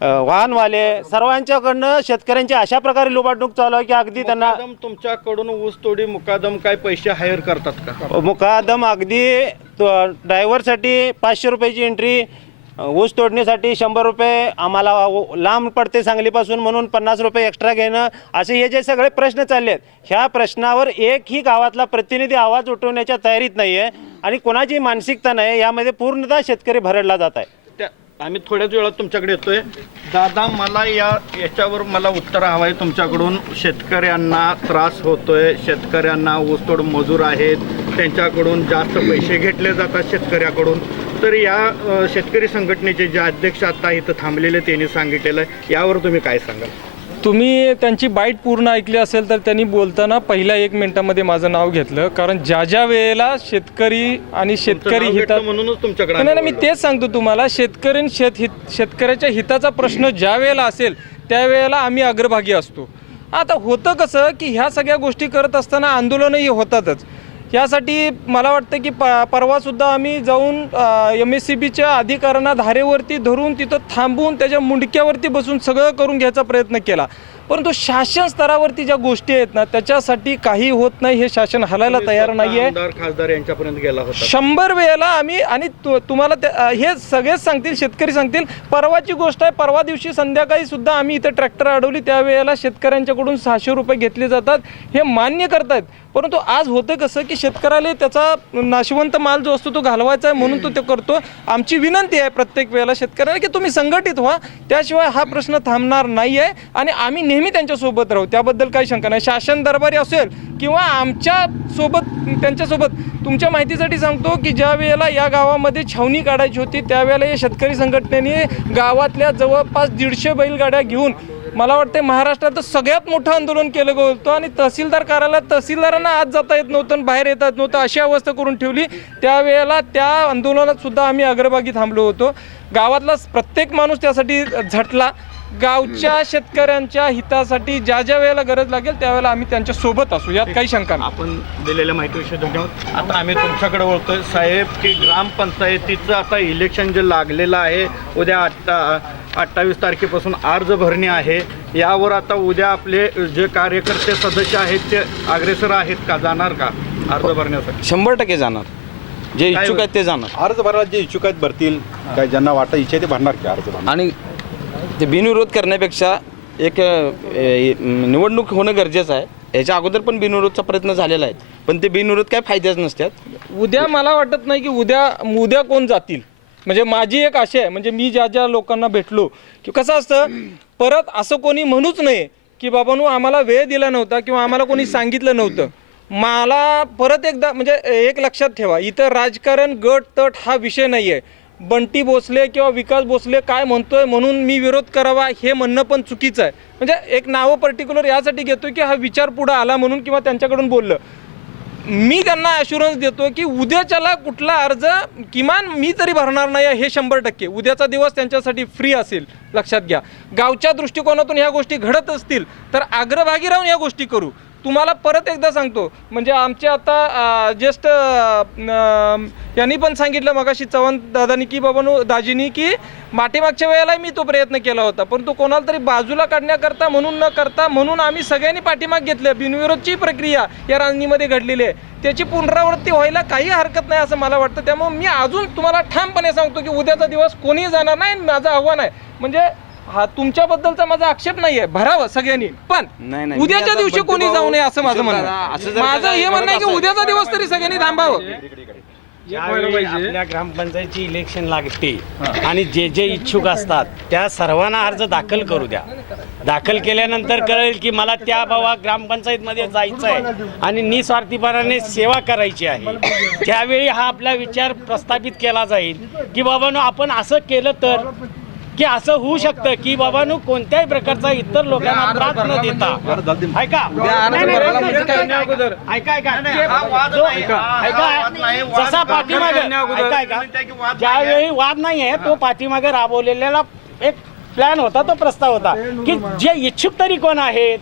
वाहनवाले, सर्वांच्याकडनं शेतकऱ्यांची अशा प्रकारे लुबाडणूक चालू आहे की अगदी त्यांना तुमच्याकडून ऊसतोडी मुकादम काय पैसे हायर करतात का? मुकादम अगदी ड्रायव्हरसाठी 500 रुपयाची एंट्री, ऊस तोडणीसाठी 100 रुपये, आम्हाला लांब पडते सांगलीपासून म्हणून 50 रुपये एक्स्ट्रा घेणं, असे हे जे सगळे प्रश्न चालले आहेत, ह्या प्रश्नावर एकही गावातला प्रतिनिधी आवाज उठवण्याच्या तयारीत नाही आहे आणि कोणाची मानसिकता नाही. यामध्ये पूर्णतः शेतकरी भरडला जात आहे. आम्ही थोड्याच वेळात तुमच्याकडे येतोय. दादा, मला याच्यावर मला उत्तर हवं आहे तुमच्याकडून. शेतकऱ्यांना त्रास होतोय, शेतकऱ्यांना ऊसतोड मजूर आहेत, त्यांच्याकडून जास्त पैसे घेतले जातात शेतकऱ्याकडून. तर या शेतकरी संघटनेचे जे अध्यक्ष आता इथं थांबलेले त्यांनी सांगितलेलं आहे, यावर तुम्ही काय सांगाल? तुम्ही त्यांची बाईट पूर्ण ऐकली असेल तर त्यांनी बोलताना पहिल्या 1 मिनिटामध्ये माझं नाव घेतलं. कारण ज्या वेळेला शेतकरी आणि शेतकरी हिता म्हणूनच तुमच्याकडे नाही, मी तेच सांगतो तुम्हाला, शेतकऱ्याच्या हिताचा प्रश्न ज्या वेळेला असेल त्यावेळेला आम्ही अग्रभागी असतो. आता होतं कसं की ह्या सगळ्या गोष्टी करत असताना आंदोलनही होतातच. यासाठी मला वाटतं की परवासुद्धा आम्ही जाऊन MSCBच्या अधिकाऱ्यांना धारेवरती धरून तिथं थांबून त्याच्या मुंडक्यावरती बसून सगळं करून घ्यायचा प्रयत्न केला. परंतु शासन स्तरावरती ज्या गोष्टी आहेत ना त्याच्यासाठी काही होत नाही. हे शासन हलायला तयार नाही आहे. खासदार यांच्यापर्यंत गेला होता 100 वेळेला आम्ही. आणि तुम्हाला हे सगळेच सांगतील, शेतकरी सांगतील. परवाची गोष्ट आहे, परवा दिवशी संध्याकाळी सुद्धा आम्ही इथं ट्रॅक्टर अडवली, त्यावेळेला शेतकऱ्यांच्याकडून 600 रुपये घेतले जातात, हे मान्य करतायत. परंतु आज होतं कसं की शेतकऱ्याला त्याचा नाशवंत माल जो असतो तो घालवायचा आहे म्हणून तो ते करतो. आमची विनंती आहे प्रत्येक वेळेला शेतकऱ्याला की तुम्ही संघटित व्हा, त्याशिवाय हा प्रश्न थांबणार नाही आहे आणि आम्ही नेहमी त्यांच्यासोबत राहू, त्याबद्दल काही शंका नाही. शासन दरबारी असेल किंवा त्यांच्यासोबत. तुमच्या माहितीसाठी सांगतो की ज्या वेळेला या गावामध्ये छावणी काढायची होती त्यावेळेला या शेतकरी संघटनेने गावातल्या जवळपास 150 बैलगाड्या घेऊन मला वाटतं महाराष्ट्रात सगळ्यात मोठं आंदोलन केलं होतं आणि तहसीलदार कार्यालयात तहसीलदारांना आत जाता येत नव्हतं आणि बाहेर येता येत नव्हतं, अशी अवस्था करून ठेवली. त्यावेळेला त्या आंदोलनात सुद्धा आम्ही अग्रभागी थांबलो होतो. गावातला प्रत्येक माणूस त्यासाठी झटला. गावच्या शेतकऱ्यांच्या हितासाठी ज्या वेळेला गरज लागेल त्यावेळेला आम्ही त्यांच्या सोबत असू, यात काही शंका नाही. आपण दिलेल्या माहितीविषयी धन्यवाद. आता आम्ही तुमच्याकडे बोलतोय साहेब की ग्रामपंचायतीचं आता इलेक्शन जे लागलेलं आहे, उद्या 28 तारखेपासून अर्ज भरणी आहे. यावर आता उद्या आपले जे कार्यकर्ते सदस्य आहेत ते अग्रेसर आहेत का, जाणार का अर्ज भरण्यासाठी? 100% जाणार. जे इच्छुक आहेत ते जाणार. अर्ज भरायला जे इच्छुक आहेत भरतील, काय ज्यांना वाटतं इच्छा आहे ते भरणार की अर्ज भरणार. आणि ते बिनविरोध करण्यापेक्षा एक निवडणूक होणं गरजेचं आहे. याच्या अगोदर पण बिनविरोधचा प्रयत्न झालेला आहे, पण ते बिनविरोध काय फायद्याच नसतात. उद्या मला वाटत नाही की उद्या कोण जातील. म्हणजे माझी एक आशा आहे, म्हणजे मी ज्या लोकांना भेटलो की कसं असतं, परत असं कोणी म्हणूच नये की बाबांनो आम्हाला वेळ दिला नव्हता किंवा आम्हाला कोणी सांगितलं नव्हतं. मला परत एकदा म्हणजे एक लक्षात ठेवा, इथं राजकारण गट तट हा विषय नाही आहे. बंटी भोसले किंवा विकास भोसले काय म्हणतोय म्हणून मी विरोध करावा हे म्हणणं पण चुकीचं आहे. म्हणजे एक नावं पर्टिक्युलर यासाठी घेतो की हा विचार पुढं आला म्हणून किंवा त्यांच्याकडून बोललं. मी त्यांना ॲश्युरन्स देतो की उद्याच्याला कुठला अर्ज किमान मी तरी भरणार नाही हे 100%. उद्याचा दिवस त्यांच्यासाठी फ्री असेल, लक्षात घ्या. गावच्या दृष्टिकोनातून ह्या गोष्टी घडत असतील तर अग्रभागी राहून या गोष्टी करू. तुम्हाला परत एकदा सांगतो, म्हणजे आमचे आता ज्येष्ठ यांनी पण सांगितलं मगाशी चव्हाण दादानी की बाबांनो दाजीनी की पाठीमागच्या वेळेला मी तो प्रयत्न केला होता, परंतु कोणाला तरी बाजूला काढण्याकरता म्हणून न करता म्हणून आम्ही सगळ्यांनी पाठीमाग घेतल्या. बिनविरोधची प्रक्रिया या रांजणीमध्ये घडलेली आहे, त्याची पुनरावृत्ती व्हायला काही हरकत नाही असं मला वाटतं. त्यामुळे मी अजून तुम्हाला ठामपणे सांगतो की उद्याचा दिवस कोणीही जाणार नाही. माझं आव्हान आहे म्हणजे हा तुमच्याबद्दलचा माझा आक्षेप नाहीये, भरावं सगळ्यांनी, पण नाही, उद्याच्या मी दिवशी आता कोणी जाऊ नये असं माझं दादा, म्हणणं आहे. असं जर माझं का हे म्हणणं आहे की घडत उद्याचा दिवस तरी सगळ्यांनी थांबावं. ज्यावेळी आपल्या ग्रामपंचायतची इलेक्शन लागते आणि जे जे इच्छुक असतात त्या सर्वांना अर्ज दाखल करू द्या. दाखल केल्यानंतर कळेल की मला त्या बाबा ग्रामपंचायतमध्ये जायचं आहे आणि निस्वार्थीपणाने सेवा करायची आहे. त्यावेळी हा आपला विचार प्रस्थापित केला जाईल की बाबांनो आपण असं केलं तर की असं होऊ शकतं की बाबांनो कोणत्याही प्रकारचा इतर लोकांना त्रास न देता ऐका जसा पाठीमागे ज्यावेळी वाद नाही आहे तो पाठीमागे राबवलेला एक प्लॅन होता, तो प्रस्ताव होता की जे इच्छुक तरी कोण आहेत,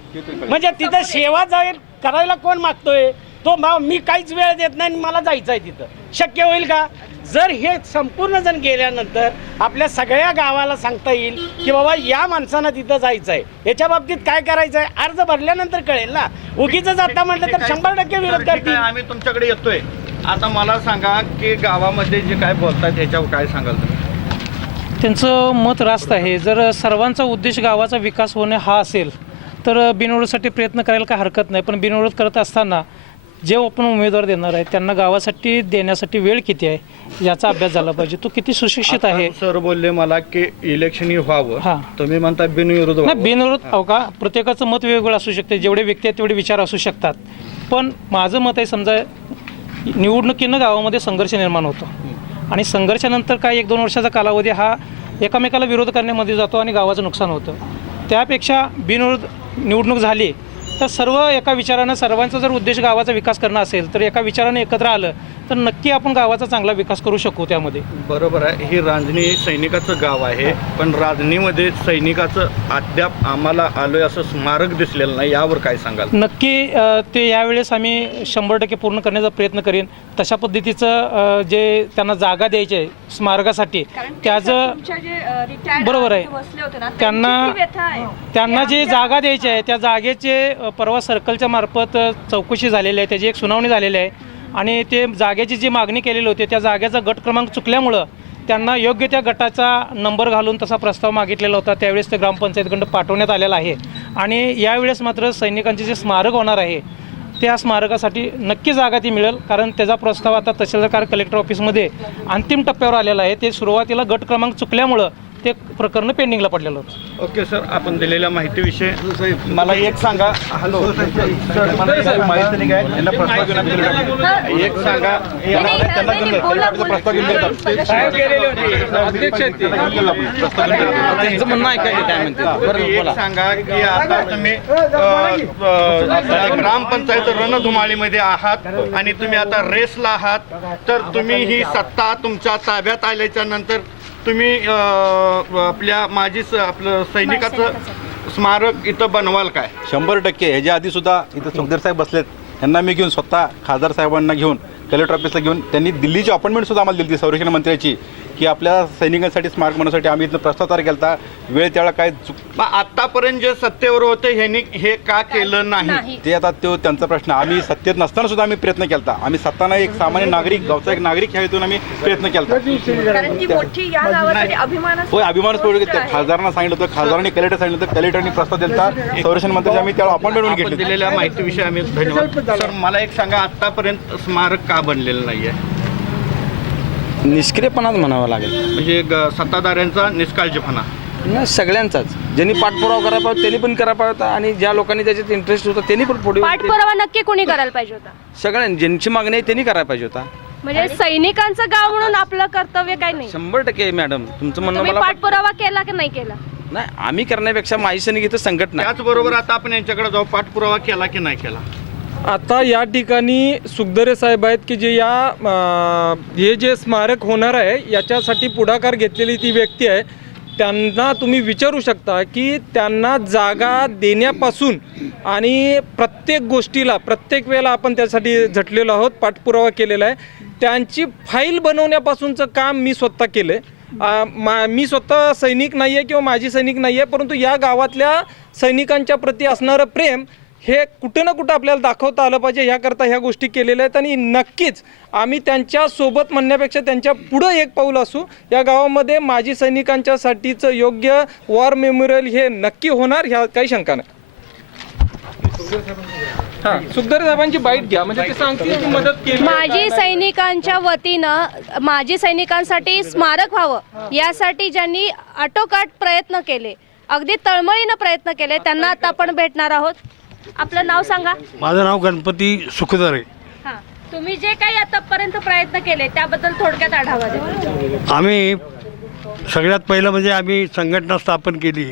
म्हणजे तिथं सेवा जाईल करायला कोण मागतोय तो मी काहीच वेळ देत नाही, मला जायचं आहे तिथं, शक्य होईल का? जर हे संपूर्ण जण गेल्यानंतर आपल्या सगळ्या गावाला सांगता येईल की बाबा या माणसानं तिथं जायचं आहे, याच्या बाबतीत काय करायचं आहे अर्ज भरल्यानंतर कळेल ना. उगीच आता म्हटलं तर 100% विरोध करतील. आम्ही तुमच्याकडे येतोय. आता मला सांगा की गावामध्ये जे काय बोलतात त्याच्यावर काय सांगाल तुम्ही? त्यांचं मत रास्त आहे. जर सर्वांचा उद्देश गावाचा विकास होणे हा असेल तर बिनविरोधसाठी प्रयत्न करायला काय हरकत नाही, पण बिनविरोध करत असताना जे आपण उमेदवार देणार आहे त्यांना गावासाठी देण्यासाठी वेळ किती आहे याचा अभ्यास झाला पाहिजे. तो किती सुशिक्षित आहे. सर बोलले मला की इलेक्शन व्हावं, हां. तुम्ही म्हणता बिनविरोध नाही, व्हावं. बिनविरोध हो का, प्रत्येकाचं मत वेगवेगळं असू शकते, जेवढे व्यक्ती आहेत तेवढे विचार असू शकतात, पण माझं मत आहे समजा निवडणुकीनं गावामध्ये संघर्ष निर्माण होतो आणि संघर्षानंतर काय 1-2 वर्षाचा कालावधी हा एकामेकाला विरोध करण्यामध्ये जातो आणि गावाचं नुकसान होतं. त्यापेक्षा बिनविरोध निवडणूक झाली तर सर्व एका विचारानं, सर्वांचा जर उद्देश गावाचा विकास करणं असेल तर एका विचाराने एकत्र आलं तर नक्की आपण गावाचा चांगला विकास करू शकू. त्यामध्ये बरोबर आहे. ही रांजणी सैनिकाचं गाव आहे, पण रांजणीमध्ये सैनिकाचं अद्याप आम्हाला आलोय असं स्मारक दिसलेलं नाही, यावर काय सांगाल? नक्की ते यावेळेस आम्ही 100% पूर्ण करण्याचा प्रयत्न करीन. तशा पद्धतीचं जे त्यांना जागा द्यायची आहे स्मारकासाठी त्याचं बरोबर आहे. त्यांना जे जागा द्यायची आहे त्या जागेचे परवा सर्कलच्या मार्फत चौकशी झालेली आहे, त्याची एक सुनावणी झालेली आहे आणि ते जागेची जी मागणी केलेली होती त्या जागेचा गट क्रमांक चुकल्यामुळं त्यांना योग्य त्या गटाचा नंबर घालून तसा प्रस्ताव मागितलेला होता. त्यावेळेस ते ग्रामपंचायतकडून पाठवण्यात आलेला आहे आणि यावेळेस मात्र सैनिकांचे जे स्मारक होणार आहे त्या स्मारकासाठी नक्की जागा ती मिळेल, कारण त्याचा प्रस्ताव आता तहसीलदार कलेक्टर ऑफिसमध्ये अंतिम टप्प्यावर आलेला आहे. ते सुरुवातीला गट क्रमांक चुकल्यामुळं ते प्रकरण पेंडिंगला पडलेलं होतं. ओके सर, आपण दिलेल्या माहितीविषयी मला एक सांगा. हॅलो सर, मला एक माहिती नाही काय यांना प्रस्ताव घेऊन आम्ही एक सांगा. त्यांना घेऊन प्रस्ताव घेऊन त्यांचं म्हणणं ऐकायचं काय म्हणते बरं एक बोला. सांगा की आता तुम्ही ग्रामपंचायत रणधुमाळीमध्ये आहात आणि तुम्ही आता रेसला आहात, तर तुम्ही ही सत्ता तुमच्या ताब्यात आल्याच्या नंतर तुम्ही आपल्या आपलं सैनिकाचं स्मारक इथं बनवाल काय? 100%. ह्याच्या आधी सुद्धा इथं सुखदेव साहेब बसलेत, यांना मी घेऊन स्वतः खासदार साहेबांना घेऊन कलेक्टर ऑफिसला घेऊन त्यांनी दिल्लीची अपॉइंटमेंट सुद्धा आम्हाला दिली होती संरक्षण मंत्र्याची की आपल्या सैनिकांसाठी स्मारक बनवण्यासाठी आम्ही इथं प्रस्ताव तयार केला होता. वेळ त्यावेळेला काय आतापर्यंत जे सत्तेवर होते ह्यांनी हे का केलं नाही ते आता तो त्यांचा प्रश्न. आम्ही सत्तेत नसताना सुद्धा आम्ही प्रयत्न केला होता. आम्ही सत्ताना एक सामान्य नागरिक, गावचा एक नागरिक ह्या हेतून आम्ही प्रयत्न केला होता. होय, अभिमानच खासदारांना सांगितलं होतं, खासदारांनी कलेक्टर सांगितलं होतं, कलेक्टरनी प्रस्ताव दिला होता संरक्षण मंत्र्याची, आम्ही त्याला अपॉइंटमेंट घेतली. दिलेल्या माहितीविषयी आम्ही धन्यवाद. सर, मला एक सांगा, आतापर्यंत स्मारक का बनलेलं नाहीये? निष्क्रियपणाच म्हणावं लागेल, म्हणजे सत्ताधाऱ्यांचा निष्काळजीपणा नाही सगळ्यांचाच. ज्यांनी पाठपुरावा करायला पाहिजे त्यांनी पण करायला पाहिजे होता आणि ज्या लोकांनी त्याच्यात इंटरेस्ट होता त्यांनी पण पुढे पाठपुरावा नक्की कोणी करायला पाहिजे होता? सगळ्यांनी ज्यांची मागणी आहे त्यांनी करायला पाहिजे होता. म्हणजे सैनिकांचं गाव म्हणून आपलं कर्तव्य काय नाही? 100% मॅडम तुमचं म्हणणं तुम्ही मला पाठपुरावा केला की नाही केला? नाही, आम्ही करण्यापेक्षा माझी सैनिक इथं संकट नाही. त्याचबरोबर आता आपण यांच्याकडे जाऊ, पाठपुरावा केला की नाही केला? आता या ठिकाणी सुखदरे साहेब आहेत की जे हे जे स्मारक होणार आहे याच्यासाठी पुढाकार घेतलेली ती व्यक्ती आहे. त्यांना तुम्ही विचारू शकता की त्यांना जागा देण्यापासून आणि प्रत्येक गोष्टीला प्रत्येक वेळेला आपण त्यासाठी झटलेलो आहोत, पाठपुरावा केलेला आहे. त्यांची फाईल बनवण्यापासूनचं काम मी स्वतः केलं आहे. मी स्वतः सैनिक नाही आहे किंवा माजी सैनिक नाही आहे, परंतु या गावातल्या सैनिकांच्या प्रती असणारं प्रेम हे कुठं ना कुठं आपल्याला दाखवता आलं पाहिजे. ह्याकरता ह्या गोष्टी केलेल्या आहेत आणि नक्कीच आम्ही त्यांच्यासोबत म्हणण्यापेक्षा त्यांच्या पुढं एक पाऊल असू. या गावामध्ये माजी सैनिकांच्यासाठीचं योग्य वॉर मेमोरियल हे नक्की होणार, ह्या काही शंका नाही. हां, सुखदर साहेबांची बाईट घ्या, म्हणजे ते सांगतील की मदत केली. माजी सैनिकांच्या वतीनं माजी सैनिकांसाठी स्मारक व्हावं यासाठी ज्यांनी आटोकाट प्रयत्न केले, अगदी तळमळीनं प्रयत्न केले, त्यांना आता आपण भेटणार आहोत. आपलं नाव सांगा. माझं नाव गणपती सुखदर आहे. हां, तुम्ही जे काही आतापर्यंत प्रयत्न केले त्याबद्दल थोडक्यात आढावा द्या. आम्ही सगळ्यात पहिलं म्हणजे आम्ही संघटना स्थापन केली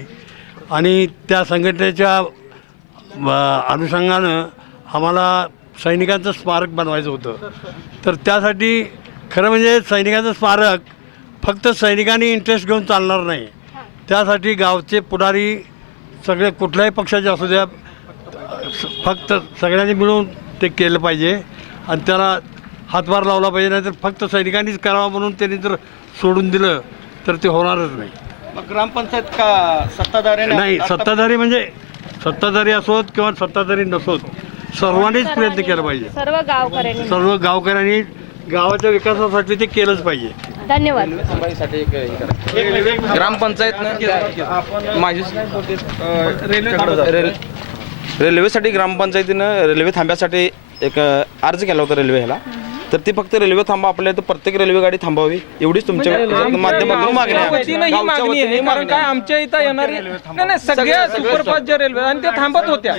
आणि त्या संघटनेच्या अनुषंगानं आम्हाला सैनिकांचं स्मारक बनवायचं होतं. तर त्यासाठी खरं म्हणजे सैनिकांचं स्मारक फक्त सैनिकांनी इंटरेस्ट घेऊन चालणार नाही. त्यासाठी गावचे पुढारी सगळे कुठल्याही पक्षाचे असू द्या, फक्त सगळ्यांनी मिळून ते केलं पाहिजे आणि त्याला हातभार लावला पाहिजे. नाहीतर फक्त सैनिकांनीच करावं म्हणून त्यांनी जर सोडून दिलं तर ते होणारच नाही. मग ग्रामपंचायत का सत्ताधारी नाही, सत्ताधारी म्हणजे सत्ताधारी असोत किंवा सत्ताधारी नसोत, सर्वांनीच प्रयत्न केला पाहिजे. सर्व गावकऱ्यांनी गावाच्या विकासासाठी ते केलंच पाहिजे. धन्यवाद. ग्रामपंचायतनं माझी रेल्वेसाठी ग्रामपंचायतीनं रेल्वे थांब्यासाठी एक अर्ज केला होता रेल्वे ह्याला. तर ती फक्त रेल्वे थांबा आपल्या तर प्रत्येक रेल्वे गाडी थांबावी एवढीच तुमच्या माध्यमातून मागणी आहे. कारण काय आमच्या इथं येणारी नाही सगळ्या सुपरफास्ट ज्या रेल्वे आणि त्या थांबत होत्या.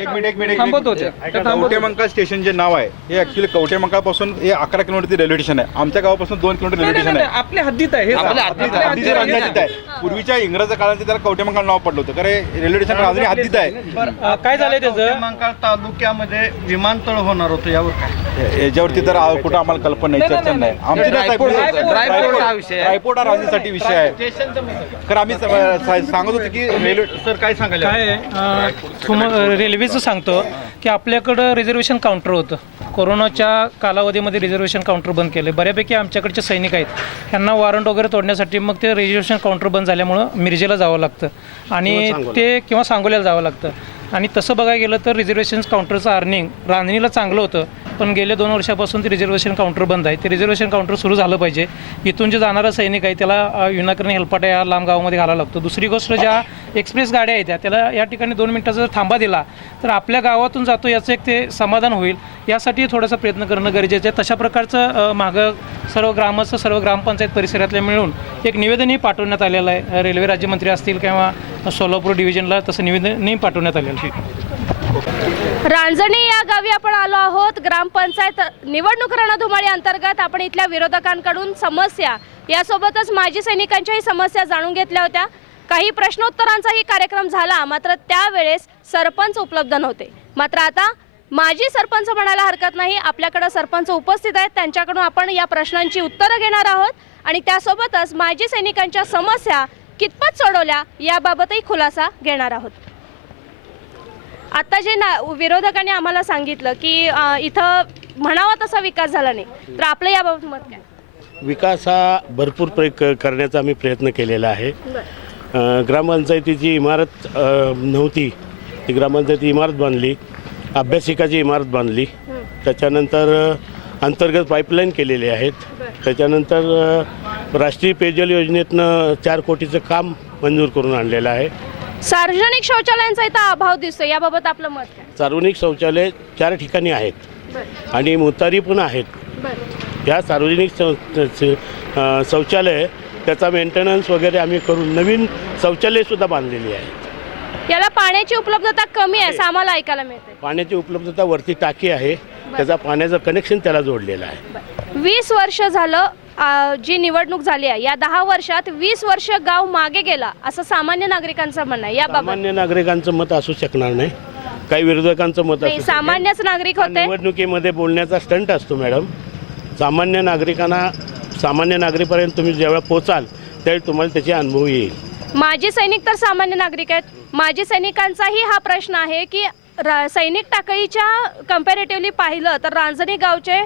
कवठेमंकाळ स्टेशन जे नाव आहे हे ऍक्च्युली कवठेमंकाळपासून हे 11 किलोमीटर रेल्वे स्टेशन आहे. आमच्या गावापासून 2 किलोमीटर रेल्वे स्टेशन आहे. आपल्या हद्दीत आहे, हद्दीत आहे. पूर्वीच्या इंग्रज काळात त्याला कवठेमंकाळ नाव पडलं होतं, कारण रेल्वे स्टेशन राजधानी हद्दीत आहे. काय झालंय त्याचं, कवठेमंकाळ तालुक्यामध्ये विमानतळ होणार होतं, यावर काय याच्यावरती तर कुठं आम्हाला कल्पना नाही, चर्चा नाही. आमची ड्रायपोर्ट हा राजनीसाठी विषय आहे. तर आम्ही सांगत होतो की रेल्वे सर काय सांगायला काय रेल्वेचं सांगतो की आपल्याकडं रिझर्वेशन काउंटर होतं. कोरोनाच्या कालावधीमध्ये रिझर्वेशन काउंटर बंद केले. बऱ्यापैकी आमच्याकडचे सैनिक आहेत, त्यांना वॉरंट वगैरे तोडण्यासाठी मग ते रिझर्वेशन काउंटर बंद झाल्यामुळं मिरजेला जावं लागतं आणि ते किंवा सांगोल्याला जावं लागतं. आणि तसं बघायला गेलं तर रिझर्वेशन काउंटरचं अर्निंग रांजणीला चांगलं होतं, पण गेले 2 वर्षापासून ते रिझर्वेशन काउंटर बंद आहे. ते रिझर्वेशन काउंटर सुरू झालं पाहिजे. इथून जे जाणारा सैनिक आहे त्याला विनाकारण हेलपाटा या लांब गावामध्ये घालावा लागतो. दुसरी गोष्ट, ज्या एक्सप्रेस गाड्या आहेत त्याला या ठिकाणी 2 मिनिटाचा जर थांबा दिला तर आपल्या गावातून जातो याचं एक ते समाधान होईल. यासाठी थोडासा प्रयत्न करणं गरजेचं आहे. तशा प्रकारचं मागं सर्व ग्रामस्थ सर्व ग्रामपंचायत परिसरातले मिळून एक निवेदनही पाठवण्यात आलेलं आहे. रेल्वे राज्यमंत्री असतील किंवा सोलापूर डिव्हिजनला तसं निवेदनही पाठवण्यात आलेलं आहे. रांजणी या गावी आपण आलो आहोत. ग्रामपंचायत निवडणूक रणधुमाळी अंतर्गत आपण इथल्या विरोधकांकडून समस्या यासोबतच माजी सैनिकांच्याही समस्या जाणून घेतल्या होत्या. काही प्रश्नोत्तरांचाही कार्यक्रम झाला, मात्र त्यावेळेस सरपंच उपलब्ध नव्हते. मात्र आता माजी सरपंच म्हणायला हरकत नाही, आपल्याकडे सरपंच उपस्थित आहेत. त्यांच्याकडून आपण या प्रश्नांची उत्तरं घेणार आहोत आणि त्यासोबतच माजी सैनिकांच्या समस्या कितपत सोडवल्या याबाबतही खुलासा घेणार आहोत. आता जे विरोधकांनी आम्हाला सांगितलं की इथं म्हणावा तसा विकास झाला नाही, तर आपलं याबाबत मत काय? विकास हा भरपूर करण्याचा आम्ही प्रयत्न केलेला आहे. ग्रामपंचायतीची इमारत नव्हती, ती ग्रामपंचायती इमारत बांधली, अभ्यासिकाची इमारत बांधली, त्याच्यानंतर अंतर्गत पाईपलाईन केलेले आहेत, त्याच्यानंतर राष्ट्रीय पेयजल योजनेतनं 4 कोटीचं काम मंजूर करून आणलेलं आहे. सार्वजनिक शौचालयांचा इथं अभाव दिसतो, याबाबत आपलं मत काय? सार्वजनिक शौचालय 4 ठिकाणी आहेत आणि मुतारी पण आहेत. या सार्वजनिक शौचालय त्याचा मेंटेनन्स वगैरे आम्ही करून नवीन शौचालयसुद्धा बांधलेली आहेत. याला पाण्याची उपलब्धता कमी आहे असं आम्हाला ऐकायला मिळते. पाण्याची उपलब्धता वरती टाकी आहे, त्याचा पाण्याचं कनेक्शन त्याला जोडलेलं आहे. 20 वर्ष झालं जी निवडणूक झाली आहे, या 10 वर्षात 20 वर्ष गाव मागे गेला असं सामान्य नागरिकांचं म्हणणं आहे. याबाबत सामान्य नागरिकांचं मत असू शकणार नाही, काही विरोधकांचं मत असू शकते. सामान्यच नागरिक होते. निवडणुकीमध्ये बोलण्याचा स्टंट असतो मॅडम. सामान्य नागरिकांपर्यंत तुम्ही जेव्हा पोचाल त्यावेळी तुम्हाला त्याचे अनुभव येईल. माजी सैनिक तर सामान्य नागरिक आहेत. माजी सैनिकांचाही हा प्रश्न आहे की सैनिक टाकळीच्या कम्पॅरेटिव्हली पाहिलं तर रांजणी गावचे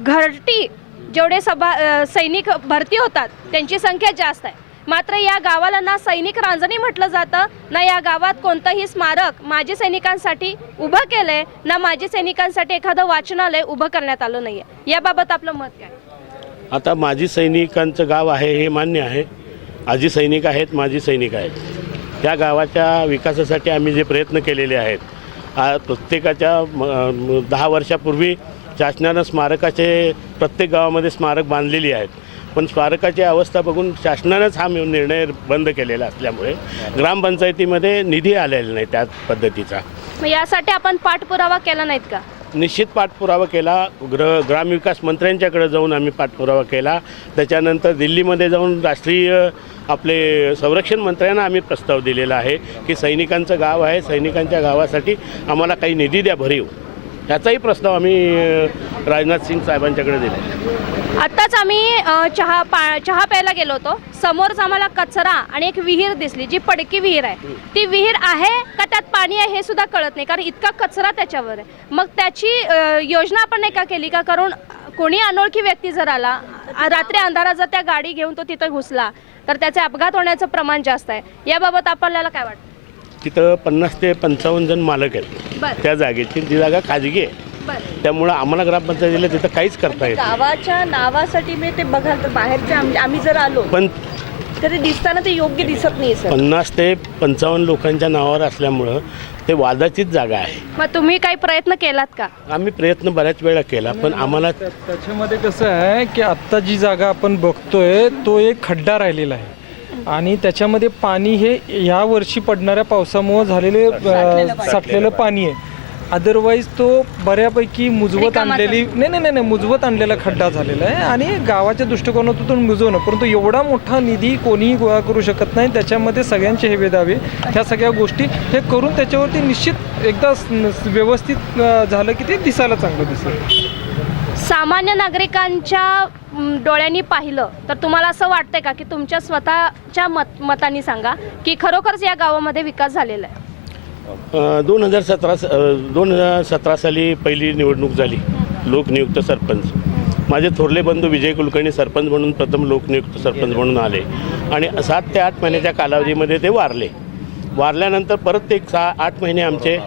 घरटी जेवढे सैनिक भरती होतात त्यांची संख्या जास्त आहे. मात्र या गावाला ना सैनिक रांजणी म्हटलं जातं, ना या गावात कोणतंही स्मारक माजी सैनिकांसाठी उभं केलंय, ना माजी सैनिकांसाठी एखादं वाचनालय उभं करण्यात आलं नाहीये. याबाबत आपलं मत काय? आता माजी सैनिकांचं गाव आहे हे मान्य आहे. आजी सैनिक आहेत, माजी सैनिक आहेत. त्या गावाच्या विकासासाठी आम्ही जे प्रयत्न केलेले आहेत, प्रत्येकाच्या 10 वर्षापूर्वी शासनानं स्मारकाचे प्रत्येक गावामध्ये स्मारक बांधलेली आहेत. पण स्मारकाची अवस्था बघून शासनानंच हा निर्णय बंद केलेला असल्यामुळे ग्रामपंचायतीमध्ये निधी आलेला नाही त्या पद्धतीचा. मग यासाठी आपण पाठपुरावा केला नाहीत का? निश्चित पाठपुरावा केला. ग्रामविकास मंत्र्यांच्याकडे जाऊन आम्ही पाठपुरावा केला. त्याच्यानंतर दिल्लीमध्ये जाऊन राष्ट्रीय आपले संरक्षण मंत्र्यांना आम्ही प्रस्ताव दिलेला आहे की सैनिकांचं गाव आहे, सैनिकांच्या गावासाठी आम्हाला काही निधी द्या भरीव. याचाही प्रस्ताव आम्ही राजनाथ सिंग साहेबांच्याकडे दिला. आत्ताच आम्ही चहा प्यायला गेलो होतो. समोरच आम्हाला कचरा आणि एक विहीर दिसली, जी पडकी विहीर आहे. ती विहीर आहे का त्यात पाणी आहे हे सुद्धा कळत नाही, कारण इतका कचरा त्याच्यावर आहे. मग त्याची योजना आपण नाही का केली का? कारण कोणी अनोळखी व्यक्ती जर आला, रात्री अंधारात जर त्या गाडी घेऊन तो तिथं घुसला तर त्याचे अपघात होण्याचं प्रमाण जास्त आहे. याबाबत आपल्याला काय वाटतं? तिथं 50 ते 55 जण मालक आहेत त्या जागेची. ती जागा खाजगी आहे, त्यामुळं आम्हाला ग्रामपंचायतीला तिथं काहीच करता येत नाही. गावाच्या नावासाठी मी ते बघाल तर बाहेरचे आम्ही जर आलो पण तरी दिसताना ते योग्य दिसत नाही सर. 50 ते 55 लोकांच्या नावावर असल्यामुळं ते वादाचीच जागा आहे. मग तुम्ही काही प्रयत्न केलात का? आम्ही प्रयत्न बऱ्याच वेळा केला, पण आम्हाला त्याच्यामध्ये कसं आहे की आत्ता जी जागा आपण बघतोय तो एक खड्डा राहिलेला आहे आणि त्याच्यामध्ये पाणी हे या वर्षी पडणाऱ्या पावसामुळे झालेले साठलेलं पाणी आहे. अदरवाईज तो बऱ्यापैकी मुजवत आणलेली नाही मुजवत आणलेला खड्डा झालेला आहे आणि गावाच्या दृष्टिकोनातून मुजवणं, परंतु एवढा मोठा निधी कोणीही गोळा करू शकत नाही. त्याच्यामध्ये सगळ्यांचे हेवे दावे, ह्या सगळ्या गोष्टी हे करून त्याच्यावरती निश्चित एकदा व्यवस्थित झालं की ते दिसायला चांगलं दिसेल. सामान्य नागरिकांच्या डोळ्यांनी पाहिलं तर तुम्हाला असं वाटतंय का की तुमच्या स्वतःच्या मतांनी सांगा की खरोखरच या गावामध्ये विकास झालेला आहे? 2017 साली पहिली निवडणूक झाली, लोकनियुक्त सरपंच. माझे थोरले बंधू विजय कुलकर्णी सरपंच म्हणून प्रथम लोकनियुक्त सरपंच म्हणून आले आणि 7 ते 8 महिन्याच्या कालावधीमध्ये ते वारले. वारल्यानंतर परत एक 8 महिने आमचे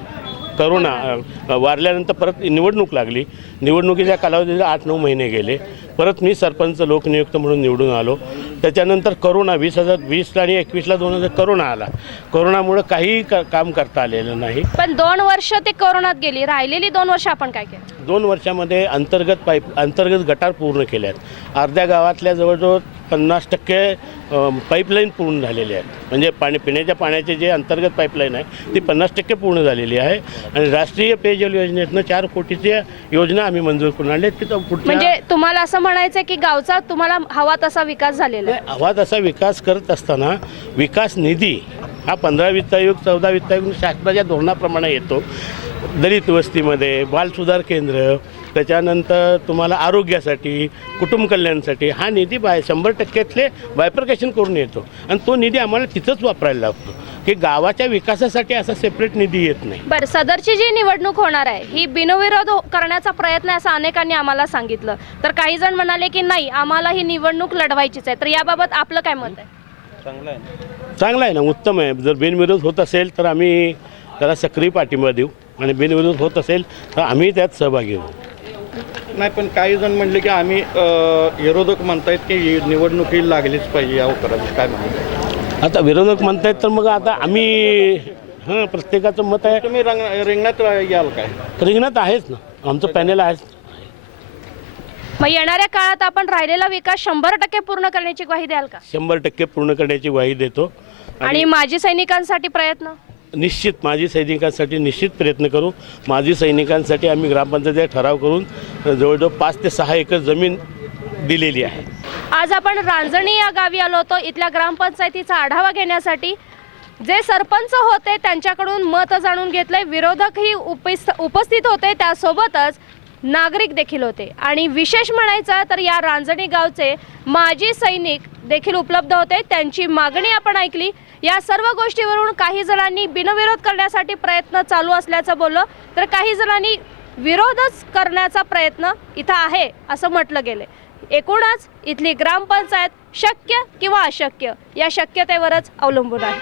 करोना वारल्यानंतर परत निवडणूक लागली. निवडणुकीच्या कालावधीला 8-9 महिने गेले. परत मी सरपंच लोकनियुक्त म्हणून निवडून आलो. त्याच्यानंतर करोना 2020 आणि 21ला 2000 करोना आला. करोनामुळे काही काम करता आलेलं नाही. पण 2 वर्ष ते करोनात गेली, राहिलेली 2 वर्ष आपण काय केलं? 2 वर्षामध्ये अंतर्गत गटार पूर्ण केल्यात. अर्ध्या गावातल्या जवळजवळ 50% पाईपलाईन पूर्ण झालेली आहेत. म्हणजे पिण्याच्या पाण्याचे जे अंतर्गत पाईपलाईन आहे ती 50% पूर्ण झालेली आहे आणि राष्ट्रीय पेयजल योजनेतनं 4 कोटीची योजना आम्ही मंजूर करून आणली. म्हणजे तुम्हाला असं म्हणायचं की गावचा तुम्हाला हवा तसा विकास झालेला आहे? हवा तसा विकास करत असताना विकास निधी हा 15 वित्त आयोग 14 वित्त आयोग शासनाच्या धोरणाप्रमाणे येतो. दलित वस्तीमध्ये बालसुधार केंद्र, त्याच्यानंतर तुम्हाला आरोग्यासाठी, कुटुंब कल्याणासाठी हा निधी 100%तले बायफर्केशन करून येतो आणि तो निधी आम्हाला तिथंच वापरायला लागतो की गावाच्या विकासासाठी असा सेपरेट निधी येत नाही. बरं, सदरची जी निवडणूक होणार आहे ही बिनविरोध करण्याचा प्रयत्न आहे असं अनेकांनी आम्हाला सांगितलं, तर काही जण म्हणाले की नाही आम्हाला ही निवडणूक लढवायचीच आहे. तर याबाबत आपलं काय मत आहे? चांगलं आहे ना, उत्तम आहे. जर बिनविरोध होत असेल तर आम्ही त्याला सक्रिय पाठिंबा देऊ आणि बिनविरोध होत असेल तर आम्ही त्यात सहभागी होऊ. नाही, पण काही जण म्हणले की आम्ही विरोधक म्हणतायत की निवडणुकी लागलीच पाहिजे या उपरात, काय म्हणतात? आता विरोधक म्हणतायत तर मग आता आम्ही प्रत्येकाचं मत आहे. तुम्ही रिंगणात याल काय? रिंगणात आहेच ना, आमचं पॅनेल आहेच. मग येणाऱ्या काळात आपण राहिलेला विकास 100% पूर्ण करण्याची ग्वाही द्याल का? 100% पूर्ण करण्याची ग्वाही देतो. आणि माजी सैनिकांसाठी प्रयत्न? निश्चित माजी सैनिकांसाठी निश्चित प्रयत्न करू. माजी सैनिकांसाठी आम्ही ग्रामपंचायतीचा ठराव करून जवळजवळ 5 ते 6 एकर जमीन दिलेली आहे. आज आपण रांजणी या गावी आलो होतो इथल्या ग्रामपंचायतीचा आढावा घेण्यासाठी. जे सरपंच होते त्यांच्याकडून मत जाणून घेतलंय, विरोधकही उपस्थित होते, त्यासोबतच नागरिक देखील होते आणि विशेष म्हणायचं तर या रांजणी गावचे माजी सैनिक देखील उपलब्ध होते. त्यांची मागणी आपण ऐकली. या सर्व गोष्टीवरून काही जणांनी बिनविरोध करण्यासाठी प्रयत्न चालू असल्याचं बोललं, तर काही जणांनी विरोधच करण्याचा प्रयत्न इथं आहे असं म्हटलं गेले. एकूणच इथली ग्रामपंचायत शक्य किंवा अशक्य या शक्यतेवरच अवलंबून आहे.